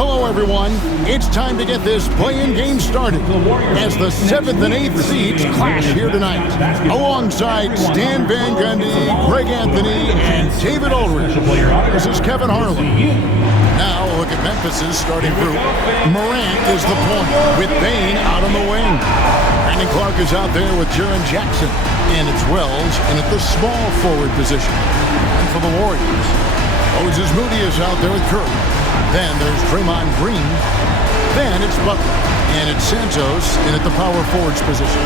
Hello, everyone. It's time to get this play-in game started as the 7th and 8th seeds clash here tonight. Alongside Stan Van Gundy, Greg Anthony, and David Ulrich. This is Kevin Harlan. Now a look at Memphis's starting group. Morant is the point with Bane out on the wing. Brandon Clark is out there with Jaren Jackson. And it's Wells in at the small forward position. And for the Warriors, Moses Moody is out there with Curry. Then there's Draymond Green. Then it's Butler. And it's Santos in at the power forwards position.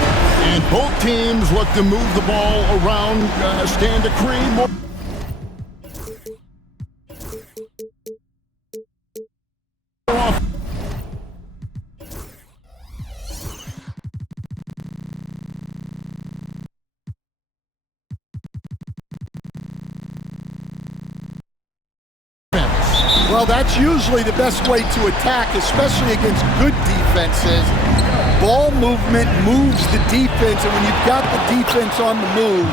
And both teams look to move the ball around, stand to cream. Well, that's usually the best way to attack, especially against good defenses. Ball movement moves the defense, and when you've got the defense on the move,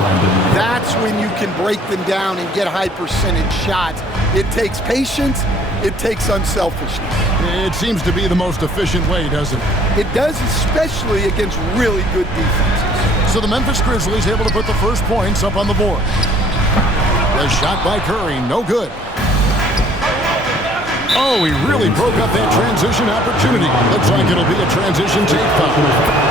that's when you can break them down and get high percentage shots. It takes patience. It takes unselfishness. It seems to be the most efficient way, doesn't it? It does, especially against really good defenses. So the Memphis Grizzlies able to put the first points up on the board. The shot by Curry, no good. Oh, he really broke up that transition opportunity. Looks like it'll be a transition tape foul.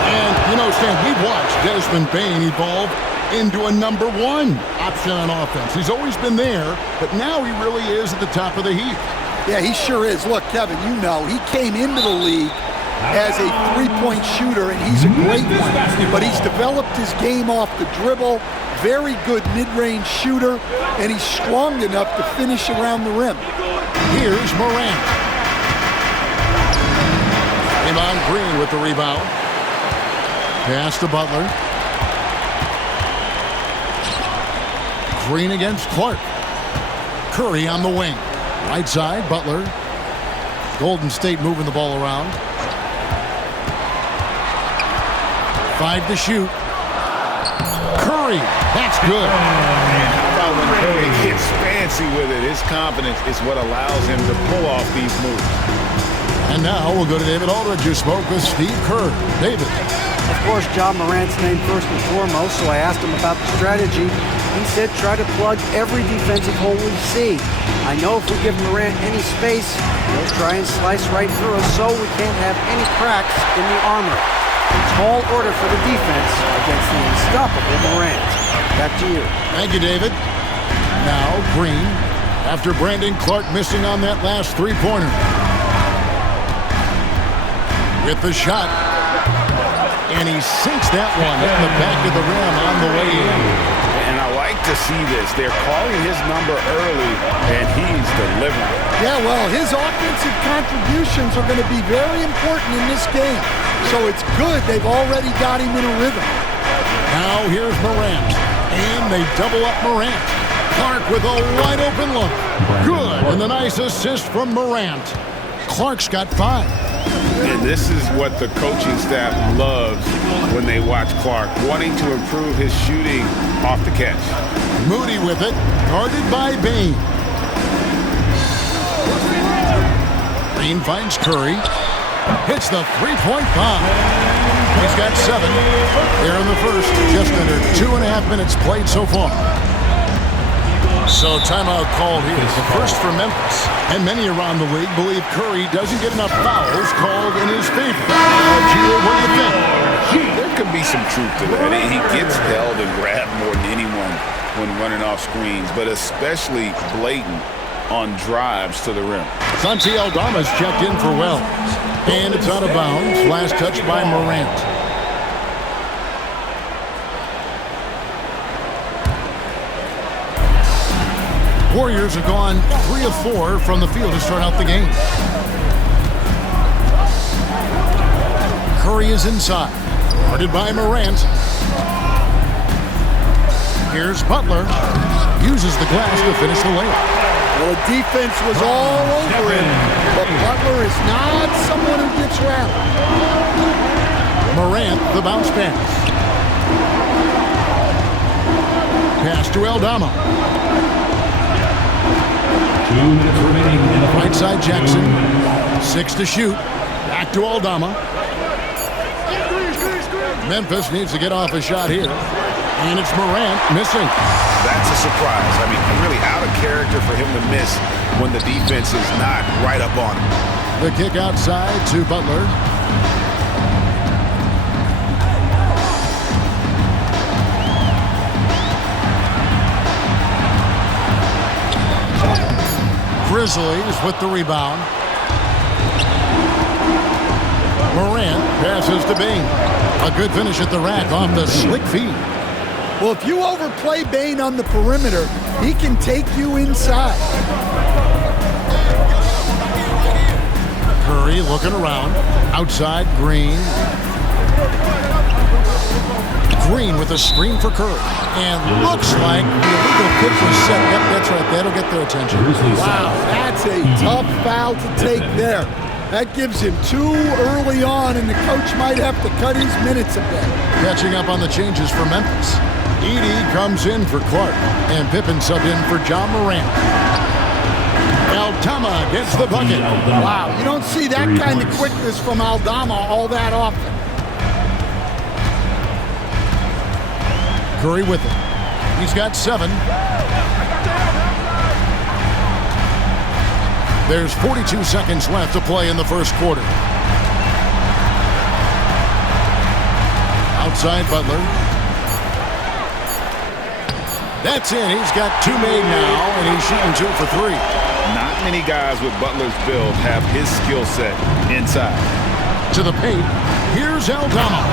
And, you know, Stan, we've watched Desmond Bane evolve into a #1 option on offense. He's always been there, but now he really is at the top of the heap. Yeah, he sure is. Look, Kevin, you know, he came into the league as a three-point shooter, and he's a great one. But he's developed his game off the dribble, very good mid-range shooter, and he's strong enough to finish around the rim. Here's Morant. Draymond Green with the rebound. Pass to Butler. Green against Clark. Curry on the wing. Right side, Butler. Golden State moving the ball around. 5 to shoot. Curry, that's good. How about when Curry gets fancy with it? His confidence is what allows him to pull off these moves. And now we'll go to David Aldridge, who spoke with Steve Kerr. David. Of course, John Morant's name first and foremost, so I asked him about the strategy. He said try to plug every defensive hole we see. I know if we give Morant any space, he'll try and slice right through us, so we can't have any cracks in the armor. Tall order for the defense against the unstoppable Morant. Back to you. Thank you, David. Now Green, after Brandon Clark missing on that last three-pointer. With the shot. And he sinks that one in the back of the rim on the way in. And I like to see this. They're calling his number early, and he's delivering. Yeah, well, his offensive contributions are going to be very important in this game. So it's good they've already got him in a rhythm. Now here's Morant. And they double up Morant. Clark with a wide-open look. Good. And the nice assist from Morant. Clark's got 5. And this is what the coaching staff loves when they watch Clark, wanting to improve his shooting off the catch. Moody with it, guarded by Bane. Green finds Curry. Hits the three-point bomb. He's got 7 here in the first. Just under 2.5 minutes played so far. So timeout called here. The first for Memphis. And many around the league believe Curry doesn't get enough fouls called in his favor. Gio, what do you think? There could be some truth to that. He gets held and grabbed more than anyone when running off screens, but especially blatant on drives to the rim. Santi Aldama's checked in for Wells. And it's out of bounds. Last touch by Morant. Warriors have gone 3 of 4 from the field to start out the game. Curry is inside. Guarded by Morant. Here's Butler. Uses the glass to finish the layup. Well, the defense was all over him, but Butler is not someone who gets rattled. Morant, the bounce pass. Pass to Aldama. 2 minutes remaining in the Right side Jackson. 6 to shoot. Back to Aldama. Memphis needs to get off a shot here. And it's Morant missing. That's a surprise. I mean, really out of character for him to miss when the defense is not right up on him. The kick outside to Butler. Grizzlies with the rebound. Morant passes to Bain. A good finish at the rack off the slick feed. Well, if you overplay Bain on the perimeter, he can take you inside. Curry looking around. Outside, Green. Green with a screen for Curry. And looks like the illegal kick was set. Yep, that's right. That'll get their attention. Wow, that's a tough foul to take there. That gives him 2 early on, and the coach might have to cut his minutes a bit. Catching up on the changes for Memphis. Edey comes in for Clark, and Pippen sub in for John Morant. Aldama gets the bucket. Wow, you don't see that kind of quickness from Aldama all that often. Curry with it. He's got 7. There's 42 seconds left to play in the first quarter. Outside Butler. That's in. He's got 2 made now, and he's shooting 2 for 3. Not many guys with Butler's build have his skill set inside. To the paint. Here's Aldama.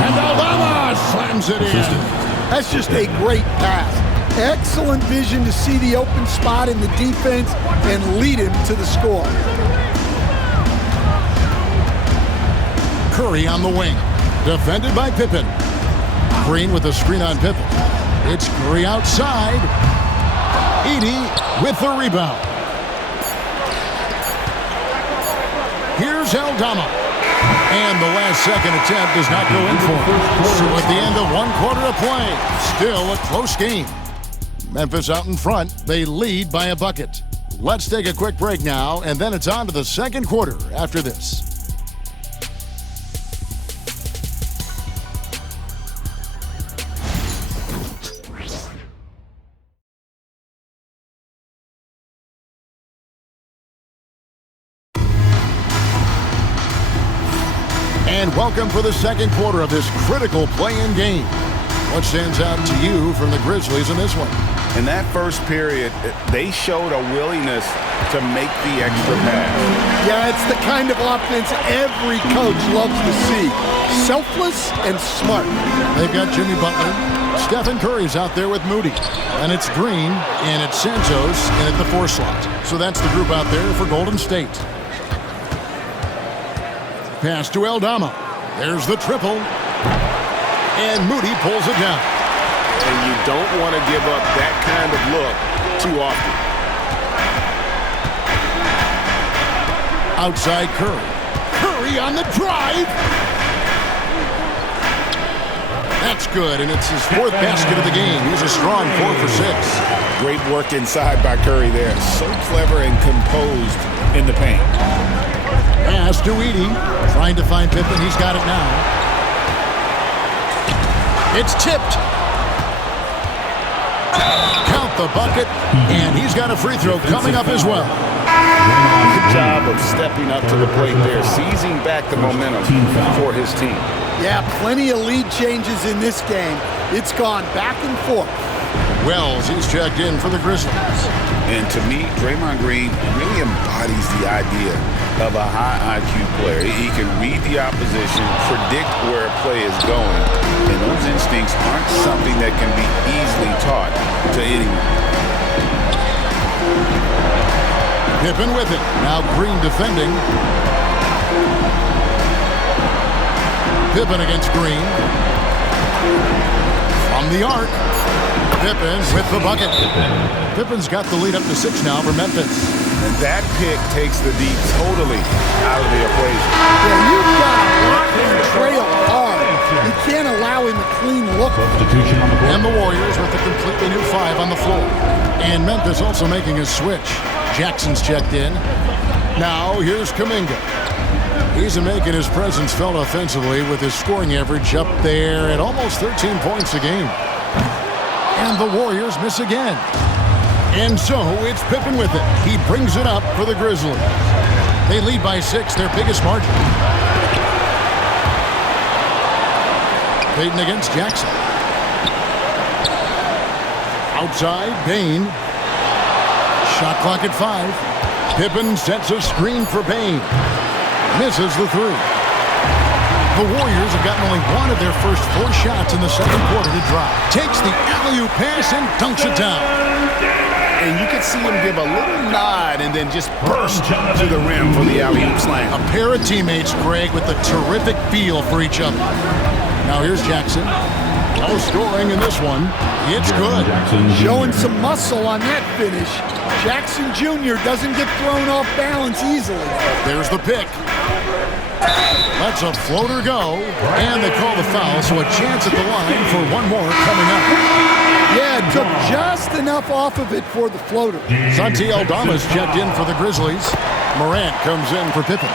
And Aldama slams it in. That's just a great pass. Excellent vision to see the open spot in the defense and lead him to the score. Curry on the wing. Defended by Pippen. Green with a screen on Pippen. It's Curry outside. Edey with the rebound. Here's Aldama. And the last second attempt does not go in for him. So at the end of 1 quarter of play, still a close game. Memphis out in front. They lead by a bucket. Let's take a quick break now, and then it's on to the second quarter after this. And welcome for the second quarter of this critical play-in game. What stands out to you from the Grizzlies in this one? In that first period, they showed a willingness to make the extra pass. Yeah, it's the kind of offense every coach loves to see. Selfless and smart. They've got Jimmy Butler. Stephen Curry's out there with Moody. And it's Green, and it's Santos in at the 4 slot. So that's the group out there for Golden State. Pass to Aldama. There's the triple. And Moody pulls it down. And you don't want to give up that kind of look too often. Outside Curry. Curry on the drive. That's good, and it's his 4th basket of the game. He's a strong 4 for 6. Great work inside by Curry there. So clever and composed in the paint. Pass to Edey. Trying to find Pippen. He's got it now. It's tipped. Count the bucket, and he's got a free throw coming up as well. Good job of stepping up to the plate there, seizing back the momentum for his team. Yeah, plenty of lead changes in this game. It's gone back and forth. Wells, he's checked in for the Grizzlies. And to me, Draymond Green really embodies the idea of a high IQ player. He can read the opposition, predict where a play is going, and those instincts aren't something that can be easily taught to anyone. Pippen with it. Now Green defending. Pippen against Green. From the arc. Pippen with the bucket. Pippen's got the lead up to 6 now for Memphis. And that pick takes the D totally out of the equation. Yeah, you've got to lock him trail hard. You can't allow him a clean look. Substitution on the board. And the Warriors with a completely new 5 on the floor. And Memphis also making a switch. Jackson's checked in. Now here's Kuminga. He's making his presence felt offensively with his scoring average up there at almost 13 points a game. And the Warriors miss again. And so it's Pippen with it. He brings it up for the Grizzlies. They lead by 6, their biggest margin. Payton against Jackson. Outside, Bane. Shot clock at 5. Pippen sets a screen for Bane. Misses the 3. The Warriors have gotten only one of their first 4 shots in the second quarter to drop. Takes the alley-oop pass and dunks it down. And you can see him give a little nod and then just burst to the rim for the alley-oop slam. A pair of teammates, Greg, with a terrific feel for each other. Now here's Jackson. No scoring in this one. It's good. Showing some muscle on that finish. Jackson Jr. doesn't get thrown off balance easily. There's the pick. Lets a floater go. And they call the foul, so a chance at the line for one more coming up. Yeah, it took just enough off of it for the floater. Santi Aldama's checked in for the Grizzlies. Morant comes in for Pippen.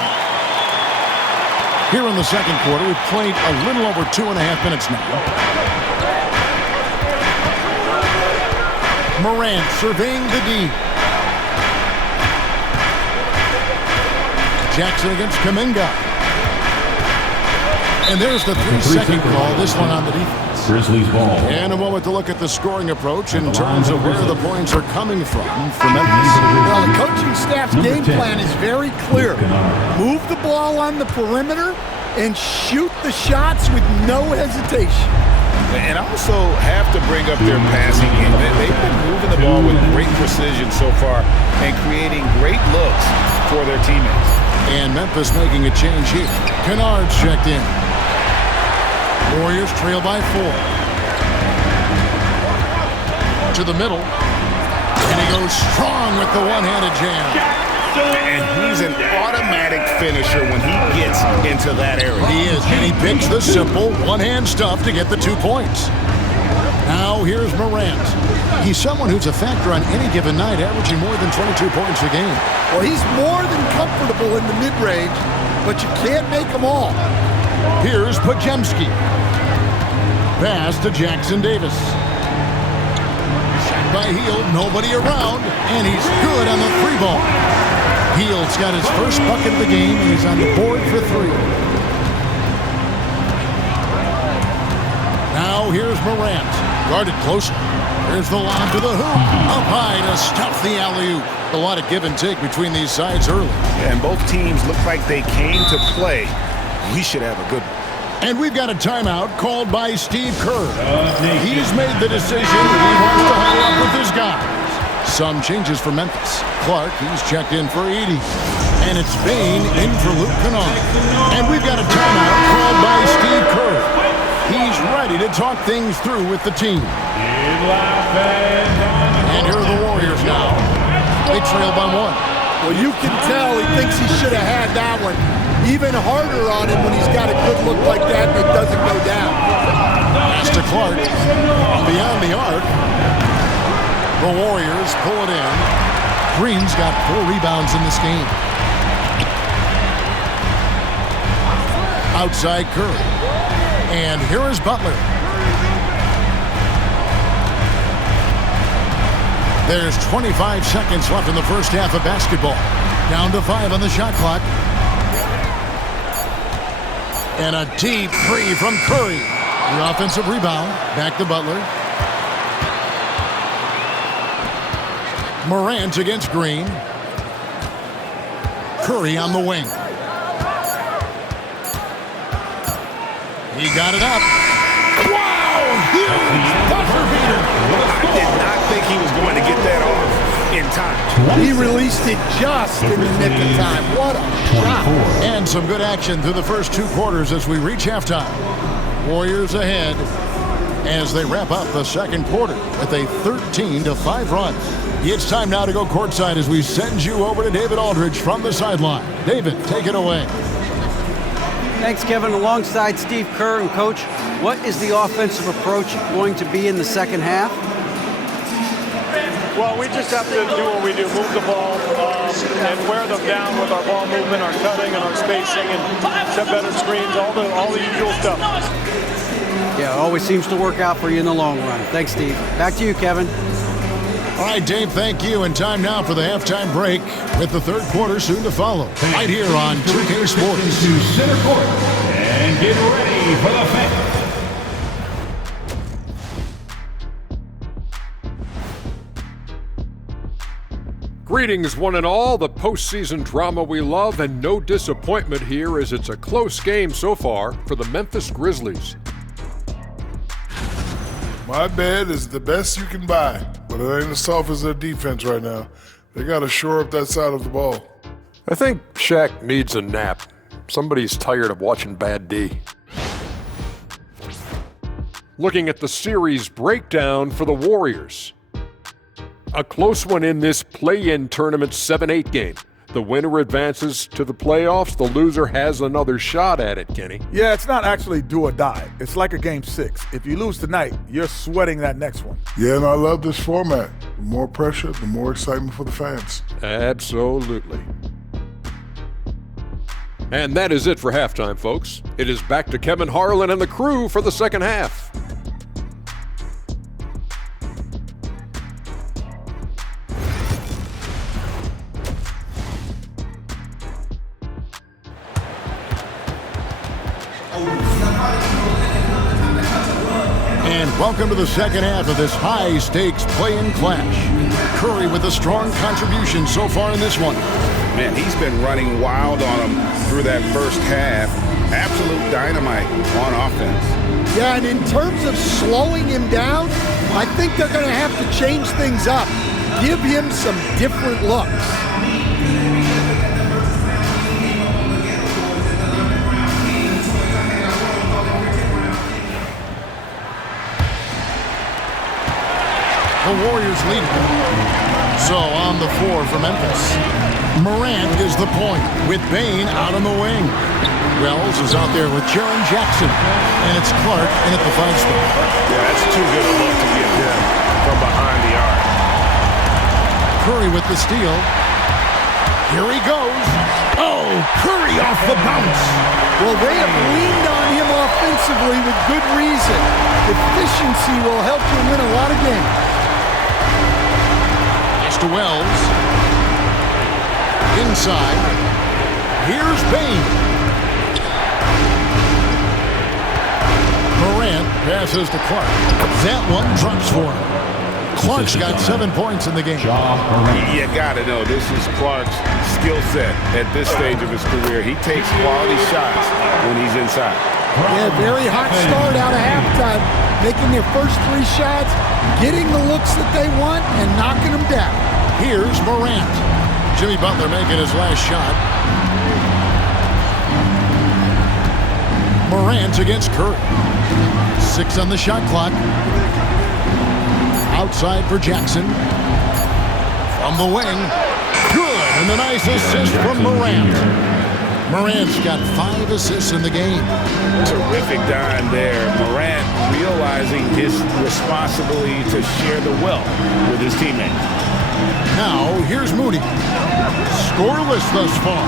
Here in the second quarter, we've played a little over 2.5 minutes now. Morant surveying the D. Jackson against Kuminga. And there's the 3-second call, this one on the defense. Grizzlies ball. And a moment to look at the scoring approach in terms of where the points are coming from for Memphis. Well, the coaching staff's game plan is very clear. Move the ball on the perimeter and shoot the shots with no hesitation. And also have to bring up their passing game. They've been moving the ball with great precision so far and creating great looks for their teammates. And Memphis making a change here. Kennard's checked in. Warriors trail by 4. To the middle. And he goes strong with the one-handed jam. And he's an automatic finisher when he gets into that area. He is, and he picks the simple one-hand stuff to get the 2 points. Now here's Morant. He's someone who's a factor on any given night, averaging more than 22 points a game. Well, he's more than comfortable in the mid-range, but you can't make them all. Here's Pajemski. Pass to Jackson Davis. Shot by Hield, nobody around, and he's good on the 3 ball. Hield's got his first bucket of the game, and he's on the board for 3. Now here's Morant. Guarded closer. Here's the lob to the hoop. Up high to stuff the alley-oop. A lot of give and take between these sides early. And both teams look like they came to play. We should have a good one. And we've got a timeout called by Steve Kerr. He's made the decision he wants to huddle up with his guys. Some changes for Memphis. Clark, he's checked in for Edey. And it's Bane in for Luke Kennard. And we've got a timeout called by Steve Kerr. He's ready to talk things through with the team. And here are the Warriors now. They trail by 1. Well, you can tell he thinks he should have had that one. Even harder on him when he's got a good look like that and it doesn't go down. Pass to Clark. Beyond the arc. The Warriors pull it in. Green's got 4 rebounds in this game. Outside Curry. And here is Butler. There's 25 seconds left in the first half of basketball. Down to 5 on the shot clock. And a deep 3 from Curry. The offensive rebound. Back to Butler. Morant against Green. Curry on the wing. He got it up. Wow! Huge buzzer beater. I did not think he was going to get that off in time. He released it just in the nick of time. What a shot. And some good action through the first 2 quarters as we reach halftime. Warriors ahead as they wrap up the second quarter with a 13-5 run. It's time now to go courtside as we send you over to David Aldridge from the sideline. David, take it away. Thanks, Kevin. Alongside Steve Kerr and Coach, what is the offensive approach going to be in the second half? Well, we just have to do what we do, move the ball. and wear them down with our ball movement, our cutting, and our spacing, and set better screens, all the usual stuff. Yeah, it always seems to work out for you in the long run. Thanks, Steve. Back to you, Kevin. All right, Dave, thank you. And time now for the halftime break with the third quarter soon to follow. Right here on 2K Sports. To center court and get ready for the fifth. Greetings, one and all. The postseason drama we love, and no disappointment here as it's a close game so far for the Memphis Grizzlies. My bed is the best you can buy, but it ain't as soft as their defense right now. They got to shore up that side of the ball. I think Shaq needs a nap. Somebody's tired of watching bad D. Looking at the series breakdown for the Warriors. A close one in this play-in tournament 7-8 game. The winner advances to the playoffs. The loser has another shot at it, Kenny. Yeah, it's not actually do or die. It's like a game 6. If you lose tonight, you're sweating that next one. Yeah, and I love this format. The more pressure, the more excitement for the fans. Absolutely. And that is it for halftime, folks. It is back to Kevin Harlan and the crew for the second half. And welcome to the second half of this high-stakes play-in clash. Curry with a strong contribution so far in this one. Man, he's been running wild on him through that first half. Absolute dynamite on offense. Yeah, and in terms of slowing him down, I think they're going to have to change things up. Give him some different looks. The Warriors lead. So on the floor for Memphis. Morant is the point with Bane out on the wing. Wells is out there with Jaren Jackson. And it's Clark in at the 5 spot. Yeah, that's too good a look to give him from behind the arc. Curry with the steal. Here he goes. Oh, Curry off the bounce. Well, they have leaned on him offensively with good reason. Efficiency will help you win a lot of games. To Wells. Inside. Here's Bane. Morant passes to Clark. That one drops for him. Clark's got 7 points in the game. You gotta know, this is Clark's skill set at this stage of his career. He takes quality shots when he's inside. Yeah, very hot start out of halftime. Making their first 3 shots, getting the looks that they want, and knocking them down. Here's Morant. Jimmy Butler making his last shot. Morant against Curry. 6 on the shot clock. Outside for Jackson. From the wing. Good, and a nice assist from Morant. Morant's got 5 assists in the game. Terrific dime there. Morant realizing his responsibility to share the wealth with his teammates. Now, here's Moody. Scoreless thus far.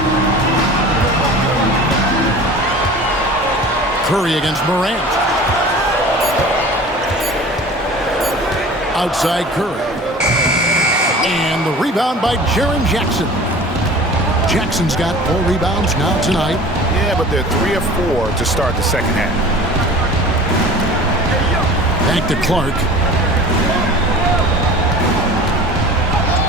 Curry against Morant. Outside Curry. And the rebound by Jaren Jackson. Jackson's got 4 rebounds now tonight. Yeah, but they're 3 of 4 to start the second half. Back to Clark.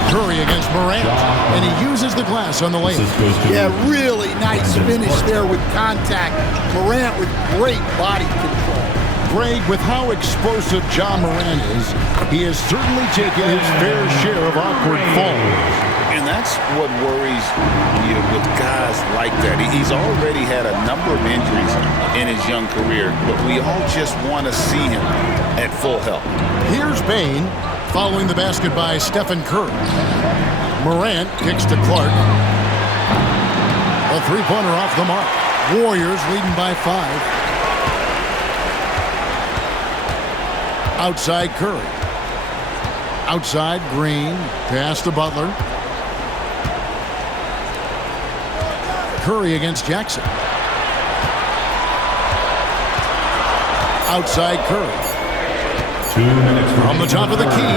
Curry against Morant, and he uses the glass on the layup. Yeah, really nice finish there with contact. Morant with great body control. Greg, with how explosive Ja Morant is, he has certainly taken his fair share of awkward falls. And that's what worries you with guys like that. He's already had a number of injuries in his young career, but we all just want to see him at full health. Here's Bane. Following the basket by Stephen Curry. Morant kicks to Clark. A 3-pointer off the mark. Warriors leading by 5. Outside Curry. Outside Green. Pass to Butler. Curry against Jackson. Outside Curry. 2 minutes From the top of the key.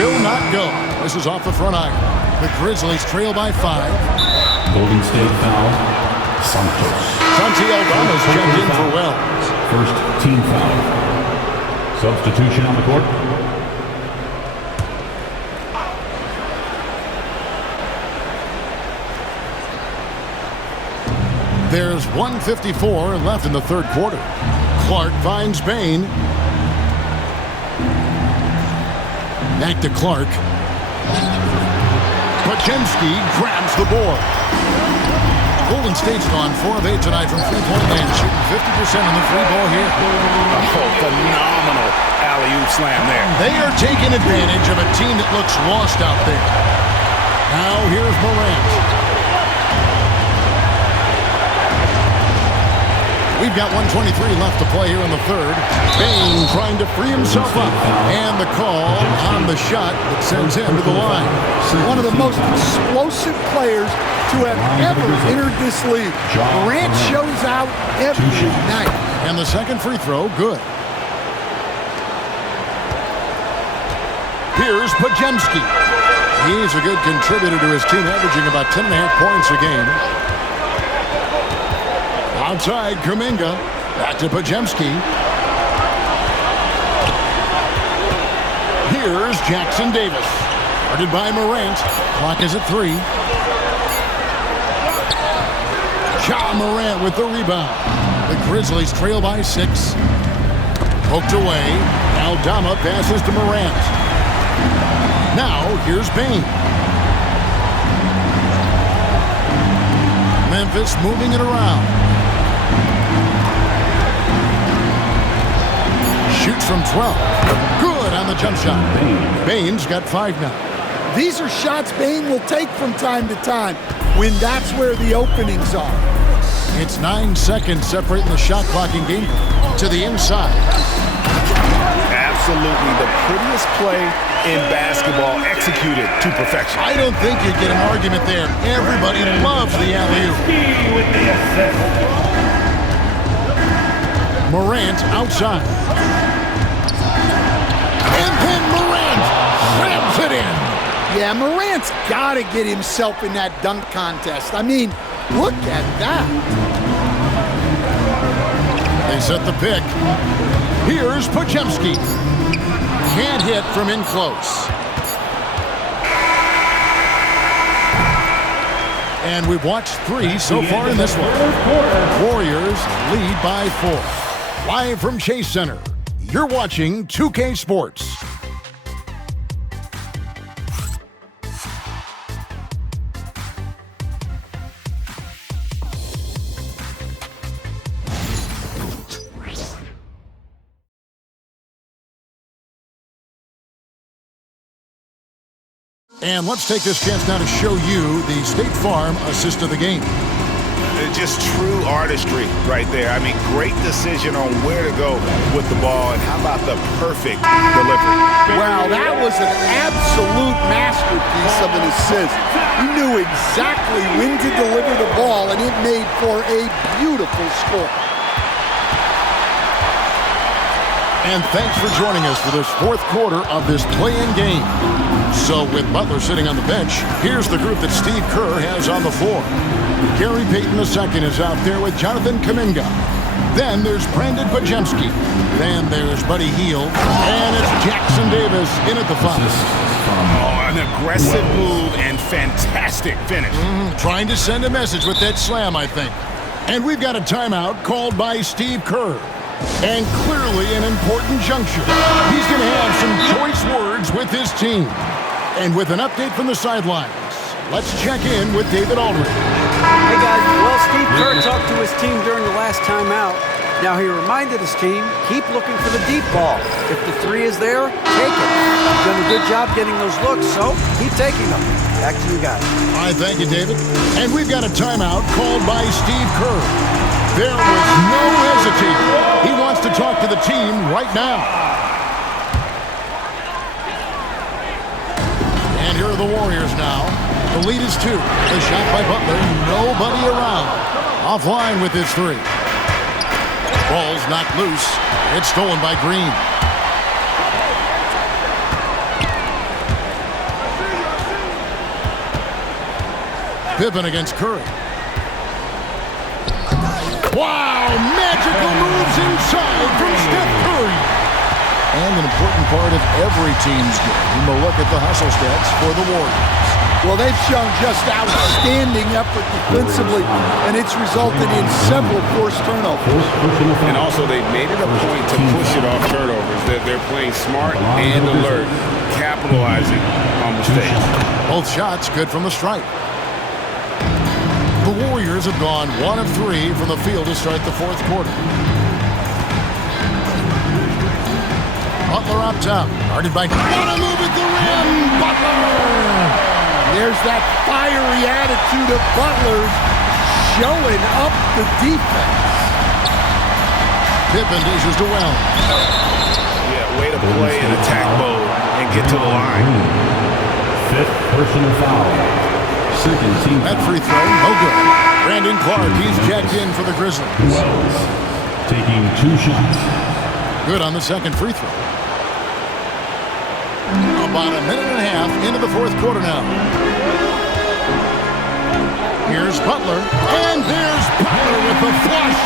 Will not go. This is off the front iron. The Grizzlies trail by 5. Golden State foul. Santos. Santi Aldama's checked in for Wells. First team foul. Substitution on the court. There's 1:54 left in the third quarter. Clark finds Bain. Back to Clark. Podziemski grabs the board. Golden State's gone 4 of 8 tonight from three-point land, shooting 50% on the free ball here. Oh, phenomenal alley-oop slam there. They are taking advantage of a team that looks lost out there. Now here's Morant. We've got 1:23 left to play here in the third. Bain trying to free himself up. And the call on the shot that sends him to the line. One of the most explosive players to have ever entered this league. Morant shows out every night. And the second free throw, good. Here's Podziemski. He's a good contributor to his team, averaging about 10.5 points a game. Outside, Kuminga. Back to Podziemski. Here's Jackson Davis. Guarded by Morant. Clock is at 3. Ja Morant with the rebound. The Grizzlies trail by 6. Poked away. Aldama passes to Morant. Now, here's Bain. Memphis moving it around. Shoots from 12. Good on the jump shot. Bain's got 5 now. These are shots Bain will take from time to time when that's where the openings are. It's 9 seconds separating the shot clock in game to the inside. Absolutely the prettiest play in basketball, executed to perfection. I don't think you get an argument there. Everybody loves the alley-oop. Morant outside. And then Morant slams it in. Yeah, Morant's got to get himself in that dunk contest. I mean, look at that. They set the pick. Here's Podziemski. Can't hit from in close. And we've watched 3 so far in this one. Warriors lead by 4. Live from Chase Center, you're watching 2K Sports. And let's take this chance now to show you the State Farm assist of the game. Just true artistry right there. I mean, great decision on where to go with the ball, and how about the perfect delivery? Wow, that was an absolute masterpiece of an assist. He knew exactly when to deliver the ball, and it made for a beautiful score. And thanks for joining us for this fourth quarter of this play-in game. So with Butler sitting on the bench, here's the group that Steve Kerr has on the floor. Gary Payton II is out there with Jonathan Kuminga. Then there's Brandon Podziemski. Then there's Buddy Hield. And it's Jackson Davis in at the 5. Oh, an aggressive move and fantastic finish. Trying to send a message with that slam, I think. And we've got a timeout called by Steve Kerr. And clearly an important juncture. He's going to have some choice words with his team. And with an update from the sidelines, let's check in with David Aldridge. Hey guys, well, Steve Kerr talked to his team during the last timeout. Now he reminded his team, keep looking for the deep ball. If the 3 is there, take it. You've done a good job getting those looks, so keep taking them. Back to you guys. All right, thank you, David. And we've got a timeout called by Steve Kerr. There was no hesitating. He wants to talk to the team right now. And here are the Warriors now. The lead is 2. The shot by Butler. Nobody around. Offline with his 3. Ball's knocked loose. It's stolen by Green. Pippen against Curry. Wow! Magical moves inside from Steph Curry. And an important part of every team's game. We'll look at the hustle stats for the Warriors. Well, they've shown just outstanding effort defensively, and it's resulted in several forced turnovers. And also, they've made it a point to push it off turnovers. They're playing smart and alert, capitalizing on mistakes. Both shots good from the stripe. The Warriors have gone 1 of 3 from the field to start the 4th quarter. Butler up top. Guarded by... What a move at the rim! Butler! There's that fiery attitude of Butler showing up the defense. Pippen dishes to Wells. Yeah, way to play in attack mode and get to the line. 5th personal foul. 2nd team. That free throw, no good. Brandon Clark, he's checked in for the Grizzlies. Wells taking 2 shots. Good on the 2nd free throw. About a minute and a half into the 4th quarter now. Here's Butler, and there's Butler with the flush.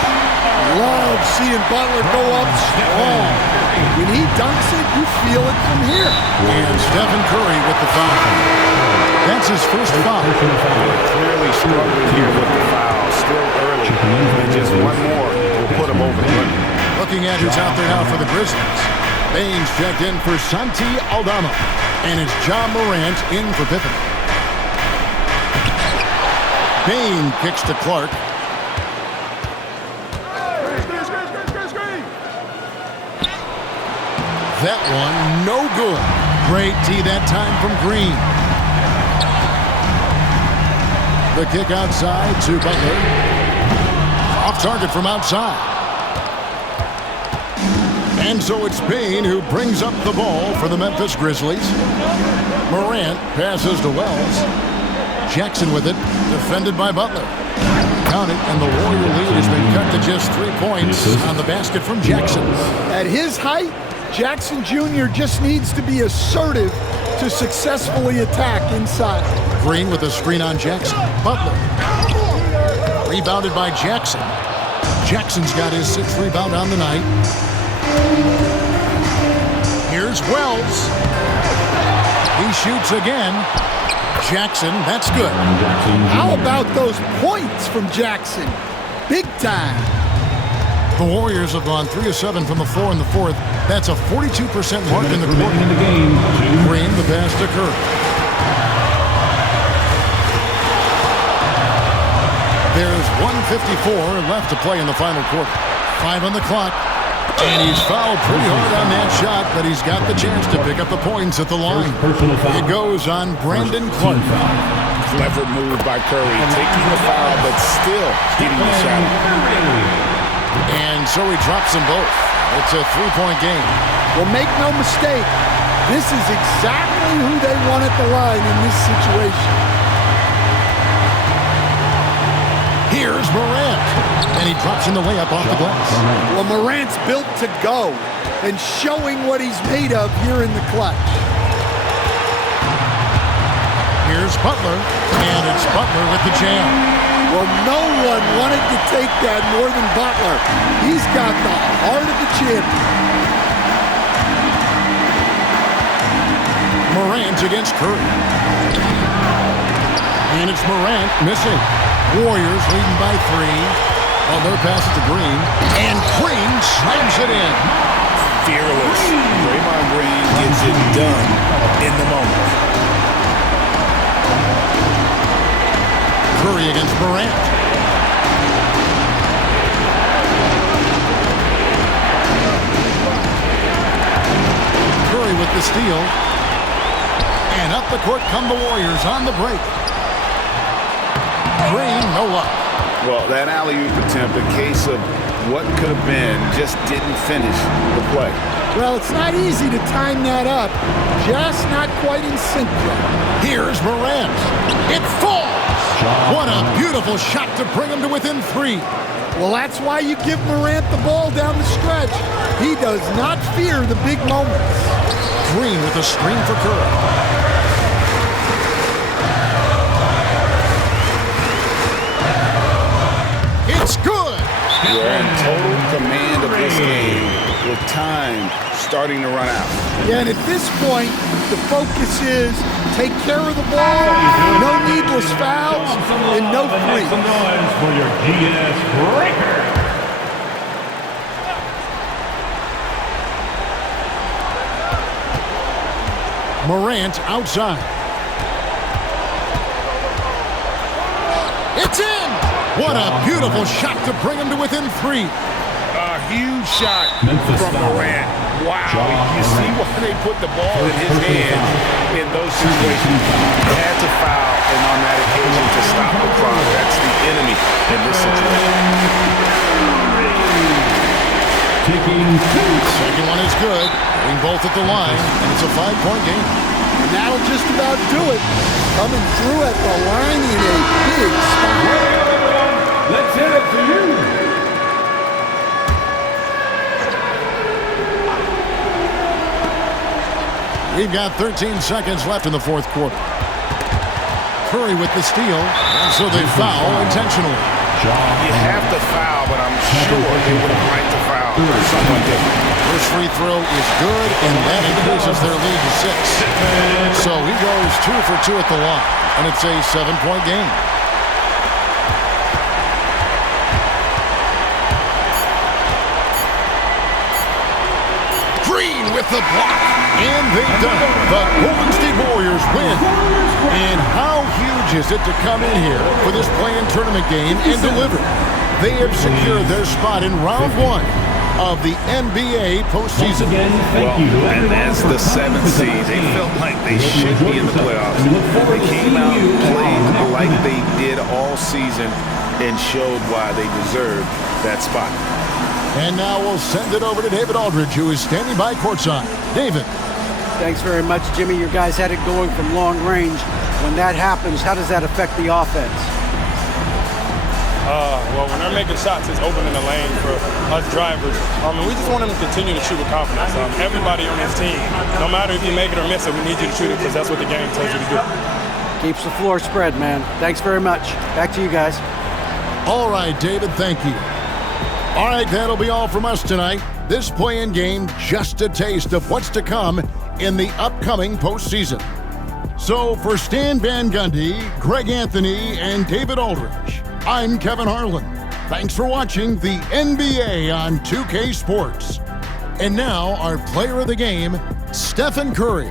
Love seeing Butler go up strong. When he dunks it, you feel it from here. And Stephen Curry with the foul. That's his first foul. Clearly struggling here with the foul. Still early, and just one more will put him over the limit. Looking at who's out there now for the Grizzlies. Baines checked in for Santi Aldama. And it's John Morant in for Pippen. Bain kicks to Clark. That one, no good. Great D that time from Green. The kick outside to Butler. Off target from outside. And so it's Bain who brings up the ball for the Memphis Grizzlies. Morant passes to Wells. Jackson with it, defended by Butler. Count it, and the Warrior lead has been cut to just 3 points on the basket from Jackson. At his height, Jackson Jr. just needs to be assertive to successfully attack inside. Green with a screen on Jackson. Butler. Rebounded by Jackson. Jackson's got his 6th rebound on the night. Here's Wells. He shoots again. Jackson, that's good. How about those points from Jackson? Big time. The Warriors have gone 3 of 7 from the floor in the 4th. That's a 42% mark in the quarter. Green, the pass to Curry. There's 1:54 left to play in the final quarter. 5 on the clock. And he's fouled pretty hard on that shot, but he's got the chance to pick up the points at the line. It goes on Brandon Clark. Clever move by Curry, taking the foul, but still getting the shot. And so he drops them both. It's a 3-point game. Well, make no mistake, this is exactly who they want at the line in this situation. Here's Morant, and he drops in the layup off the glass. Well, Morant's built to go and showing what he's made of here in the clutch. Here's Butler, and it's Butler with the jam. Well, no one wanted to take that more than Butler. He's got the heart of the champion. Morant against Curry. And it's Morant missing. Warriors leading by 3. Butler passes to Green. And Green slams it in. Fearless. Draymond Green gets it done in the moment. Curry against Morant. Curry with the steal. And up the court come the Warriors on the break. Green, no luck. Well, that alley-oop attempt, a case of what could have been, just didn't finish the play. Well, it's not easy to time that up. Just not quite in sync yet. Here's Morant. It falls. What a beautiful shot to bring him to within 3. Well, that's why you give Morant the ball down the stretch. He does not fear the big moments. Green with a screen for Curry. It's good. We're in total command of this game with time starting to run out. Yeah, and at this point, the focus is take care of the ball, no needless fouls, and no Make some threes. noise for your GS breaker. Morant outside. It's in. What a beautiful shot to bring him to within 3. A huge shot from Morant. Wow. You see why they put the ball in his hands in those situations. He had to foul, and on that occasion to stop the clock. That's the enemy in this situation. Second one is good. Getting both at the line, and it's a 5-point game. And that'll just about do it. Coming through at the line in a big spot. Let's hit it for you. We've got 13 seconds left in the fourth quarter. Curry with the steal, and so they foul intentionally. You have to foul, but I'm sure they would have liked to foul someone different. First free throw is good, and that increases their lead to 6. So he goes 2 for 2 at the line, and it's a 7-point game. Green with the block, and they've done it. The Golden State Warriors win. And how huge is it to come in here for this play-in tournament game and deliver? They have secured their spot in round 1 of the NBA postseason. Well, and as the 7th seed, they felt like they should be in the playoffs. They came out and played like they did all season and showed why they deserved that spot. And now we'll send it over to David Aldridge, who is standing by courtside. David. Thanks very much, Jimmy. Your guys had it going from long range. When that happens, how does that affect the offense? Well, when they're making shots, it's opening the lane for us drivers. And we just want them to continue to shoot with confidence. Everybody on this team, no matter if you make it or miss it, we need you to shoot it because that's what the game tells you to do. Keeps the floor spread, man. Thanks very much. Back to you guys. All right, David, thank you. All right, that'll be all from us tonight. This play-in game, just a taste of what's to come in the upcoming postseason. So for Stan Van Gundy, Greg Anthony, and David Aldridge, I'm Kevin Harlan. Thanks for watching the NBA on 2K Sports. And now our player of the game, Stephen Curry.